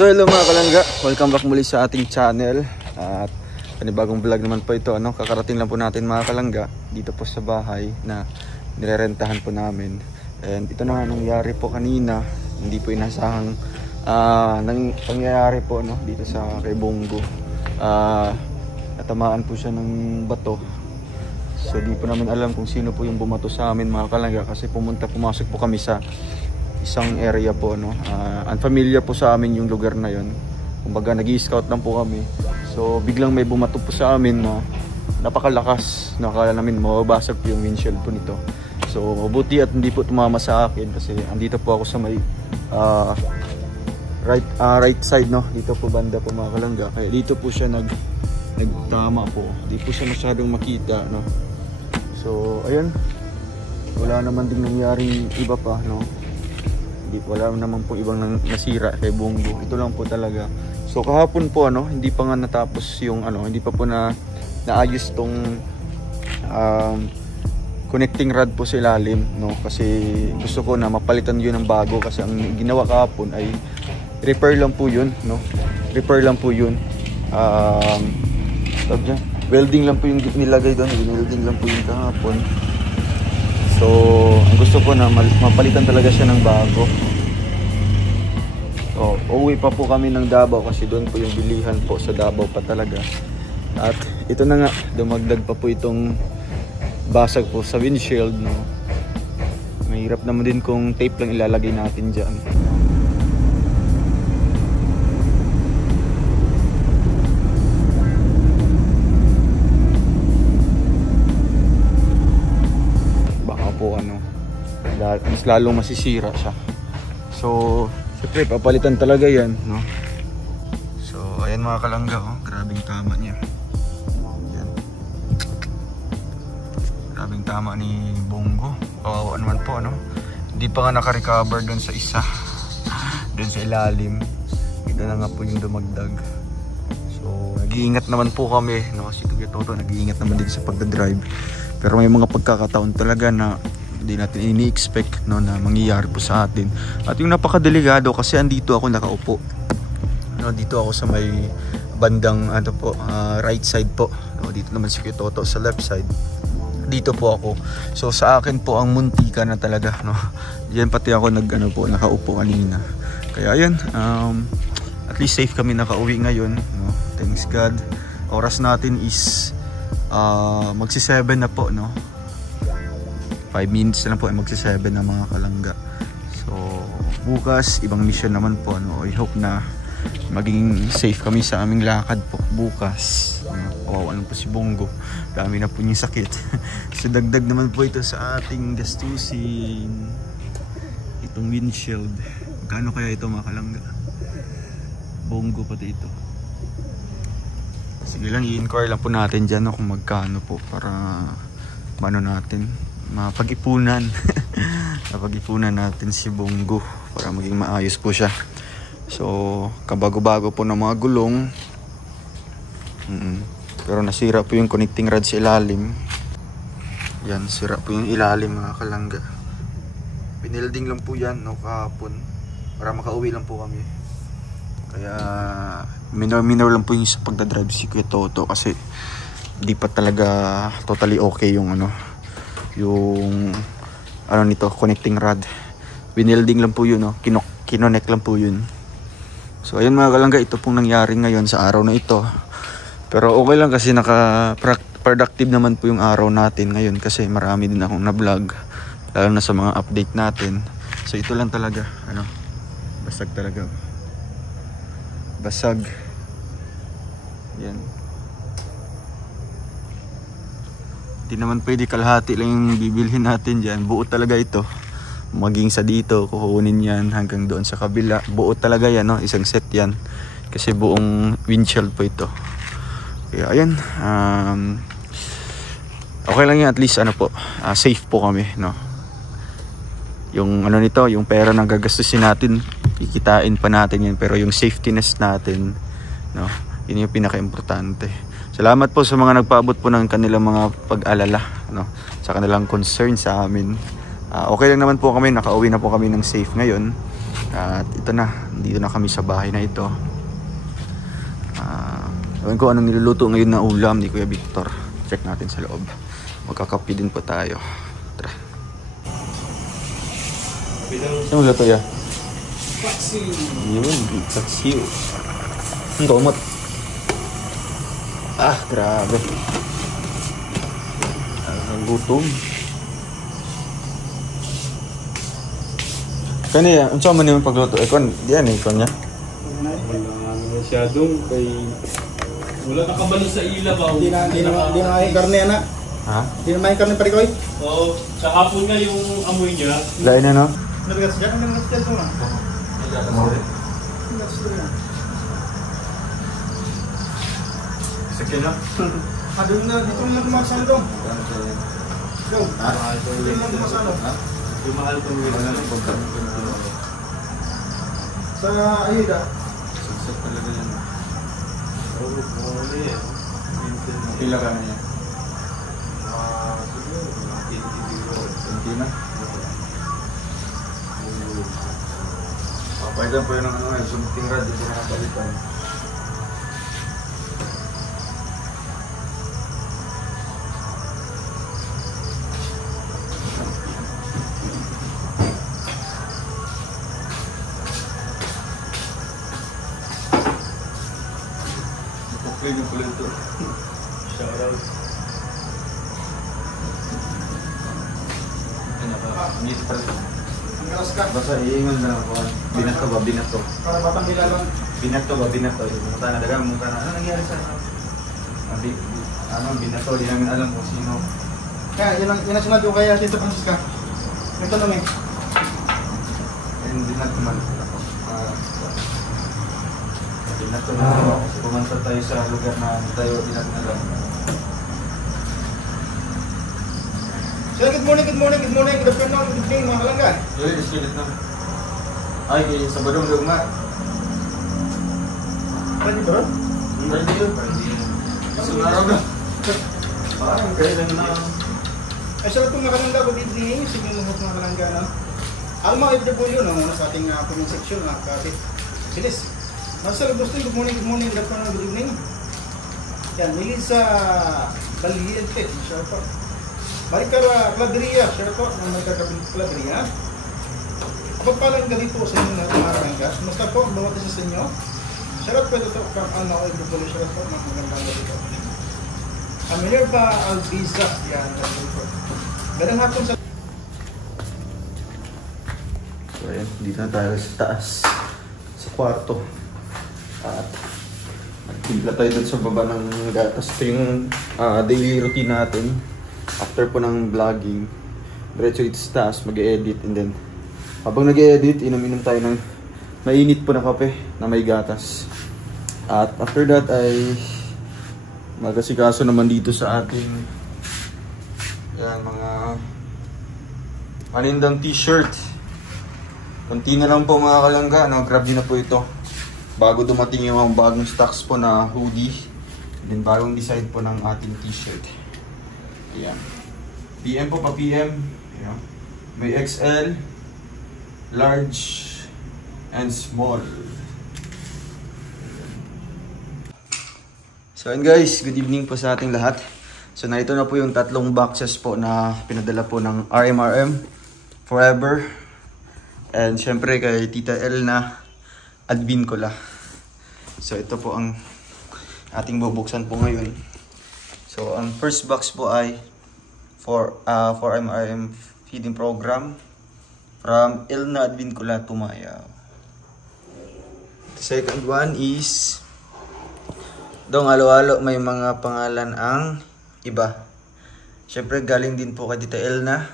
So hello mga kalangga, welcome back muli sa ating channel. At panibagong vlog naman po ito, kakarating lang po natin mga kalangga dito po sa bahay na nirerentahan po namin. And ito na nga nangyari po kanina, hindi po inasahang nangyayari po dito sa kay Bongo. Natamaan po siya ng bato. So di po namin alam kung sino po yung bumato sa amin mga kalangga, kasi pumasok po kami sa isang area po, unfamiliar po sa amin yung lugar na yon. Kumbaga nag-i-scout lang po kami. So biglang may bumato po sa amin na napakalakas. Nakala namin mababasag po yung windshield po nito. So mabuti at hindi po tumama sa akin, kasi andito po ako sa may right side, dito po banda po mga kalangga. Kaya dito po siya nagtama po. Di po siya masyadong makita, So ayun, wala naman din nangyaring iba pa, wala naman po ibang nasira kay Bongo. Ito lang po talaga. So kahapon po hindi pa nga natapos yung hindi pa po naayos tong connecting rod po sa ilalim, kasi gusto ko na mapalitan yun ng bago, kasi ang ginawa kahapon ay repair lang po yun, repair lang po yun. Welding lang po yung nilagay doon, welding lang po yung kahapon. So, ang gusto ko na mapalitan talaga siya ng bago. So, uuwi pa po kami ng Davao, kasi doon po yung bilihan po sa Davao pa talaga. At ito na nga, dumagdag pa po itong basag po sa windshield, Mahirap naman din kung tape lang ilalagay natin dyan. Mas lalong masisira siya. So siyempre papalitan talaga yan, So ayan mga kalangga, grabing tama niya. Ayan. Grabing tama ni Bongo. Kawawa naman po, Hindi pa nga naka-recover doon sa isa, doon sa ilalim. Ito na nga po yung dumagdag. So nag-iingat naman po kami, Si Kuya Toto nag-iingat naman din sa pagdadrive. Pero may mga pagkakataon talaga na hindi natin ini-expect na mangyayari po sa atin. At yung napakadelikado, kasi andito ako nakaupo. Dito ako sa may bandang right side po. Dito naman si Kuya Toto sa left side. Dito po ako. So sa akin po ang muntika na talaga, Diyan pati ako nakaupo kanina. Kaya ayan, at least safe kami nakauwi ngayon, Thanks God. Oras natin is magsi-7 na po, 5 minutes na lang po ay magsi-7 na mga kalangga. So bukas ibang mission naman po, I hope na maging safe kami sa aming lakad po bukas. Kawawa po si Bongo, dami na po yung sakit. So dagdag naman po ito sa ating gastusin, itong windshield. Magkano kaya ito mga kalangga? Bongo pati ito. Sige lang, i-inquire lang po natin dyan kung magkano po, para natin mapag-ipunan. Mapag-ipunan natin si Bongo para maging maayos po siya. So kabago-bago po ng mga gulong. Pero nasira po yung connecting rod sa ilalim. Yan, sira po yung ilalim mga kalangga. Pinelding lang po yan kahapon para makauwi lang po kami. Kaya minor lang po yung sa pagdadrive si Kuya Toto, kasi di pa talaga totally okay yung yung nito, connecting rod. Winelding lang po yun, kinonek lang po yun. So ayun mga kalangga, ito pong nangyari ngayon sa araw na ito. Pero okay lang, kasi productive naman po yung araw natin ngayon, kasi marami din akong na-vlog, lalo na sa mga update natin. So ito lang talaga, basag talaga. Basag. Yan. Hindi naman pwede kalahati lang yung bibilhin natin dyan. Buo talaga ito. Maging sa dito, kukunin yan hanggang doon sa kabila. Buo talaga yan, isang set yan. Kasi buong windshield po ito. Kaya ayan. Okay lang yan, at least safe po kami, Yung nito, yung pera na gagastusin natin, kikitain pa natin yan. Pero yung safetyness natin, yun yung pinaka-importante. Salamat po sa mga nagpaabot po ng kanilang mga pag-alala, sa kanilang concern sa amin. Okay lang naman po kami, nakauwi na po kami ng safe ngayon. At ito na, dito na kami sa bahay na ito. Ewan ko anong niluluto ngayon na ulam ni Kuya Victor. Check natin sa loob. Magkakapi din po tayo. Tara. Saan luto ya? Paksiw. Yun, paksiw. Ang tomot. Ah, grabe. Ang gutom. Kani, ang saan man yung pagluto? Kon, diyan kon niya? Wala masyadong kay... Wala nakabalo sa ilaw. Hindi na may karne na. Ha? Hindi na may karne pa rin ko. Oo, sa hapon nga yung amoy niya. Lain na no? Nabigat siya, nabigat siya ito na. Sakyan na? Doon na, dito na kumasalo doon. Go. Ha? Dito na kumasalo. Yung mahal kong Sa ayuda. Saksak talaga yan. Oo, yan. Pila ka na yan? Siguro, 20 na? Papaitan po yun ng ano eh, something rad, dito nakapalitan. Pukli yung pula ito. shoutout. Meat pa rin. Ang galas ka. Basta iingon na ako. Binato ba? Binato. Para batang bilalan. Binato ba? Binato. Munta na dagang munta na. Ano nangyari sa ano? Binato. Di namin alam kung sino. Kaya yun ang sinabi ko kaya Tito Francisca. May tanong eh. And binato man. Binato na ako. Kasi pumunta tayo sa lugar na hindi tayo binato na lang. So, good morning, good afternoon, good evening mga kalangga. Yun, iskilit na. Ay, kaya sa badong lugma. Pwede ba? Pwede yun. Sa araw na. Parang kaya lang na. Ay, sarap po mga kalangga, good evening. Sige lahat mga kalangga na. Alam mga FW no, sa ating comment section na kapit. Bilis. Masarap gusto good morning, good afternoon, good evening. Yan, nilid sa Balhiente, shout out. Marikara Claveria, share po ng Marikara Claveria. Pagpalang ganito sa inyo na mga kalangga. Basta po, bawat isa sa inyo. Share po ito from ano ko FW, share po mga magandang ganito. Minerva Albiza, yan, ganito. Ganang hapon sa... So ayan, dito na tayo sa taas. Sa kwarto. At nagtimpla tayo dun sa baba ng gatas. Ito yung daily routine natin. After po ng vlogging, diretso dito sa taas, mag-e-edit, and then habang nag-e-edit, inom-inom tayo ng mainit po na kape na may gatas. At after that ay magkasikaso naman dito sa ating yan, mga manindang t-shirt. Kunti na lang po mga kalangga, no? Grab nyo na po ito bago dumating yung mga bagong stocks po na hoodie, and then bagong design po ng ating t-shirt. Ayan. PM po pa PM. Ayan. May XL, large, and small. So and guys, good evening po sa ating lahat. So narito na po yung tatlong boxes po na pinadala po ng RMRM Forever. And syempre kay Tita El na Advincula. So ito po ang ating bubuksan po ngayon. So ang first box po ay for MRM feeding program from Elna Advincula Tumayaw. The second one is dong halo-halo may mga pangalan ang iba. Syempre galing din po kay Tita Elna.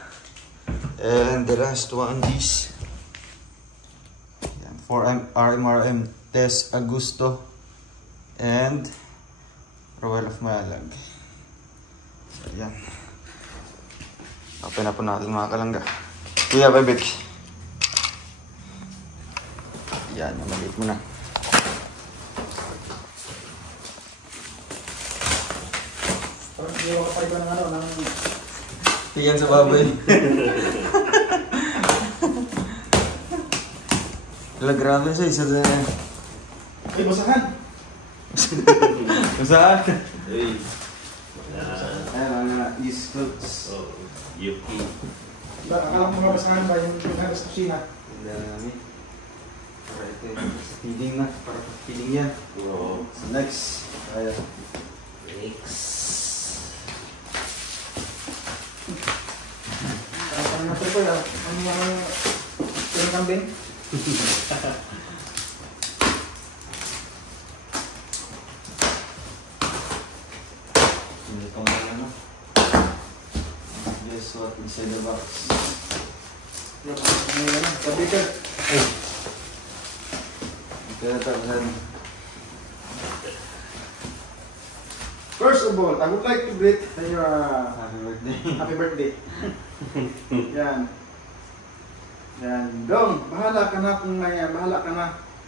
And the last one is for RMRM Tess Augusto and Roel of Mayalag. Ayan. Open na po natin mga kalangga. Kuya, bebek. Ayan, maliit mo na. Parang hindi ako kapay ba ng ano, ng... Tingnan sa baboy. Wala, grabe siya. Isa na. Ay, basahan. Saan? Hey. Ayan, mga East Coast. Oh, Yuki. Akala ko mga basahan ba yung halos kusina? Ang dami. Para ito yung feeding na. Para feeding yan. Oo. So next. Ayan. Next. Parang natin ko yan. Ang mga kambing. Hindi pang ano. Guess what inside the box. Kabiter. Ay! Ito na tapasan. First of all, I would like to greet your Happy birthday. happy birthday. Yan. Yan. Dong, bahala ka na kung bahala ka na.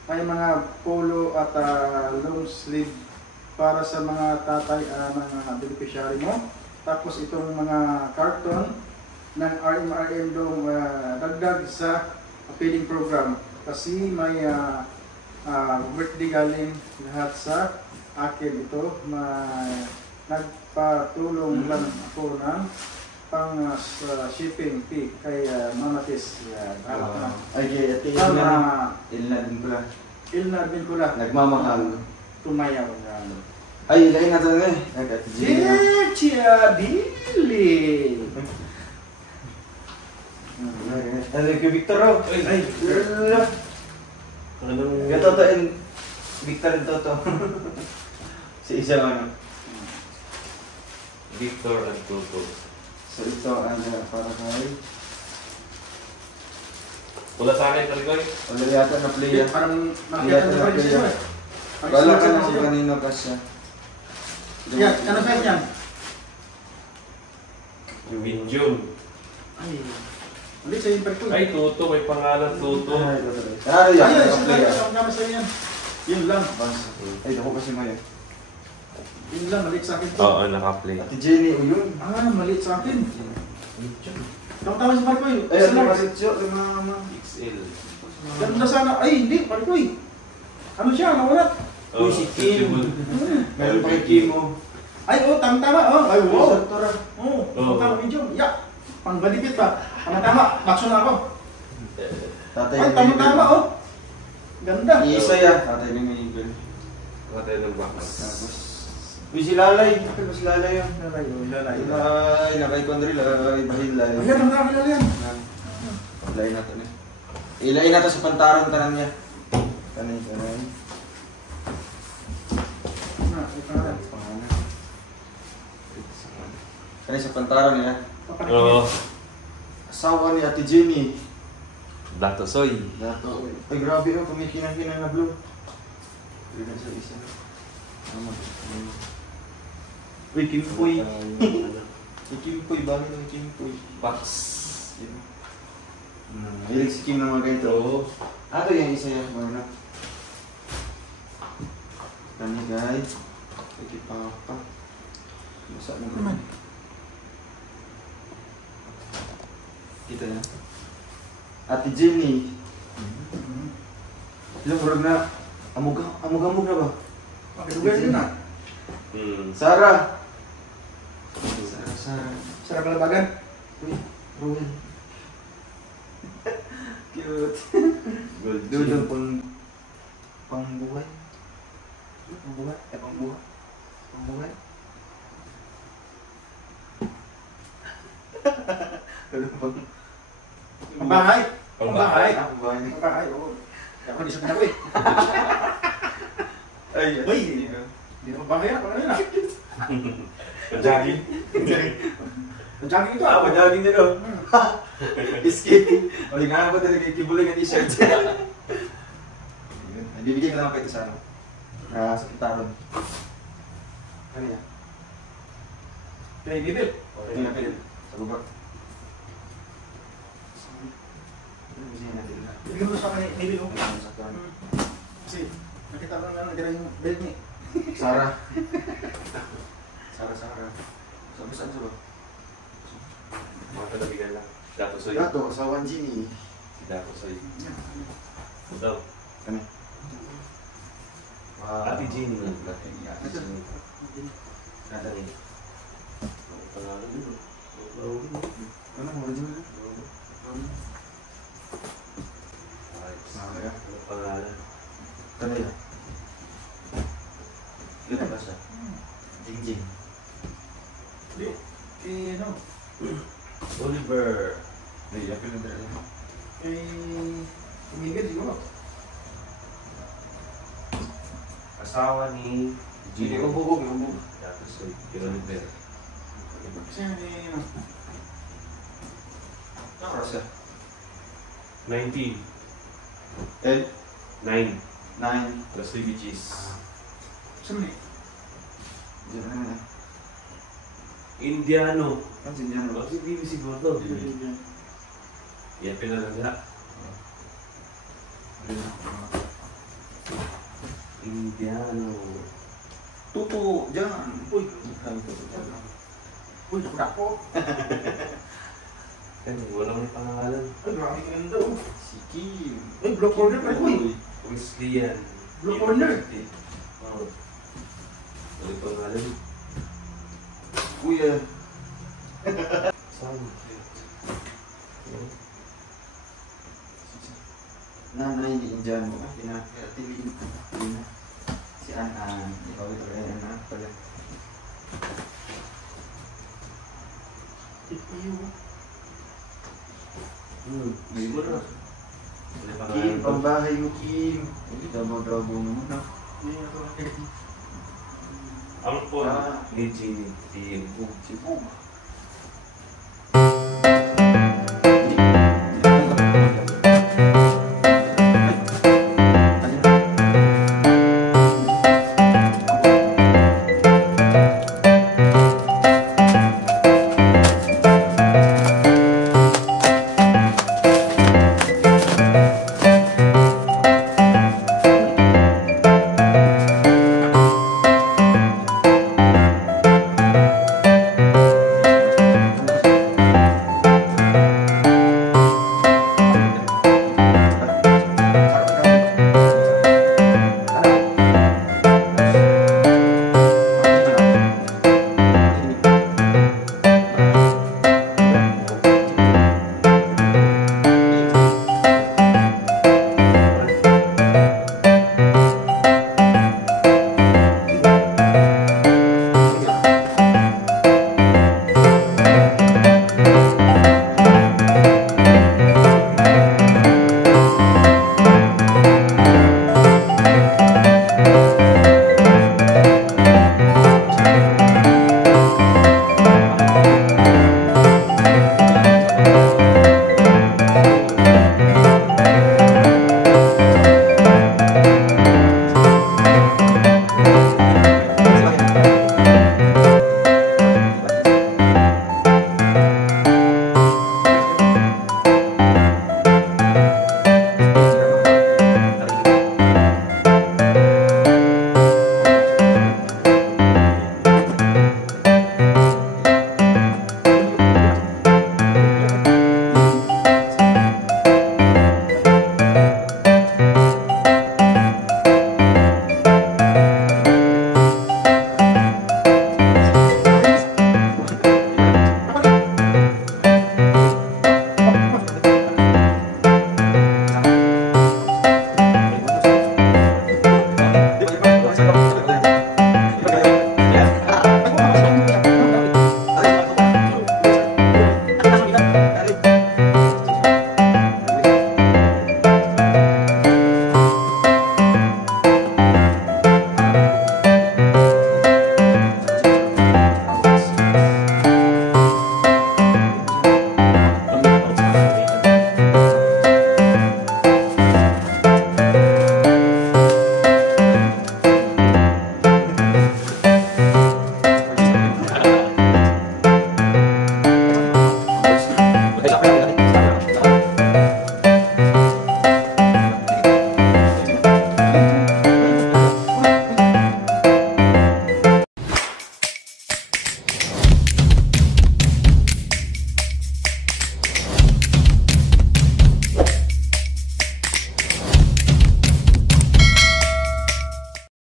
May mga polo at long sleeve para sa mga tatay ng beneficiary mo. Tapos itong mga carton ng RMRM dong dagdag sa feeding program. Kasi may birthday galing lahat sa akin ito na nagpatulong lang ako ng pang shipping fee kay Mama Tis. Ay, kaya ito Ilna din pala. Ilna din ko lang. Nagmamahal. Tumayaw. Ay, ilayin na ito na eh. Chia Dili. Ano yung Victor Raw? Ay, anong... Yung Toto and Victor and Toto. Si isa ano. Victor at Toto. So ito ang para kay... Wala sa akin talaga eh. Wala yata na play yan. Parang Yata makikita na ko play siya. yan. Wala ka na kung kanino ka siya. Yan, ano size yan? Yung Vinjun. Ay, ulit sa yung perko. Ay, Toto. May pangalan Toto. Ay, yan. Ayun, Naka-play yan. sama sa yan. Yun lang. Ay, ako kasi maya. Yun lang, maliit sa akin to. Oo, naka-play. Ate Jenny, o yun. Maliit sa akin. Tama-tama si Marcoy. Ay, ano kasi siya, mama. XL. Ganda sana. Ay, hindi, Marcoy. Ano siya, nawala. Uy, si Kim. Meron pa kay Kim, o. Ay, oh, tama-tama. Oh, ay, wow. Sartora. Oh, Oo. tama, medyo. Ya, pangbalipit pa. Tama-tama, bakso na ako. Tatay Ay, ni tama-tama, oh. Ganda. Isa ya. Tatay ni Mabel. Matay ng box. Tapos, uy, si Lalay. Bakit ba si Lalay yun? Lalay. Lalay, nakay Kondrilay, Bahilay. Ayan, ang nakakilala yan. Ilayin natin eh. Ilayin natin sa pantaran tanan niya. Kanay. Pangalan. Kanay sa pantaran niya. Oo. Asawa ni Ate Jenny. Dato Soy. Dato. Ay, grabe oh, kumikinang-kinang na blue. Tignan sa isa. Tama. Uy, Kimpoy. Kimpoy, bakit ang Kimpoy? Box. Mahilig si Kim ng mga ganito. Oo. Ito yung isa yan, mga kami guys. Sige pa. Masa naman. Kita na. Ate Jenny. Ilang urag na. Amug-amug na ba? Pakidugay din na. Sarah. Sarap kalabagan. Uy, Ruel. Cute. Gold Dudong pangbuhay. Pangbuhay. Pambahay. Pambahay. Pambahay, oo. Ako di sa kanako eh. Ay, Uy, di na pambahay na. Jogging. Jogging ito Apa jogging niya daw? Iski. O, nga ba talaga kibuling ang t-shirt? Bibigyan ko lang kayo sa ano. Sa pitaron. Ano yan? Kaya bibit. Tingnan kayo. Sa baba. Bibigyan natin na. Bigyan mo sa akin ni Bill. Sa tuwan. Kasi nakita ko na nagdira yung belt niya. Sarah. Sarah. Sabi saan sa ba? Mga kalabigan lang. Dato Soy. Dato, asawan Ginny. Dato Soy. Ito. Ano? Ate Jeannie. Ate Jeannie. Natalie. Pangalan yun. Ano mo rin? Ano pangalan? Ano yun? Ano ba siya? Jingjing. Ano? Oliver. Ay, apil na dala. Miguel siguro. Asawa ni Hindi Jeannie. ko bubog, bubog. Dato Soy. Kay Oliver. Kasi ano? Ano siya? 19. 10, 9. 9. Plus refugees. Saan eh? Diyan na naman. Indiano. Kasi diyan na. Bakit hindi siguro to? Yan pinalaga. Indiano. Tuto, diyan. Uy, Kami tuto. uy, ako. Walang may pangalan. Ay, grabe ka ganda oh. Si Kim. Ay, block corner pa uy. Wesley yan. Blue corner. Oo. Ano yung pangalan? Kuya. Saan? Nanay ni Indian mo. Pinakatiliin. Si An-An. Ikaw ito kaya na pala. May mo na. Ano yung pangalan? Kim, pambahay mo Kim. Hindi ka mag-gabo naman na. Ang phone ni Jeannie. Si Si Puma.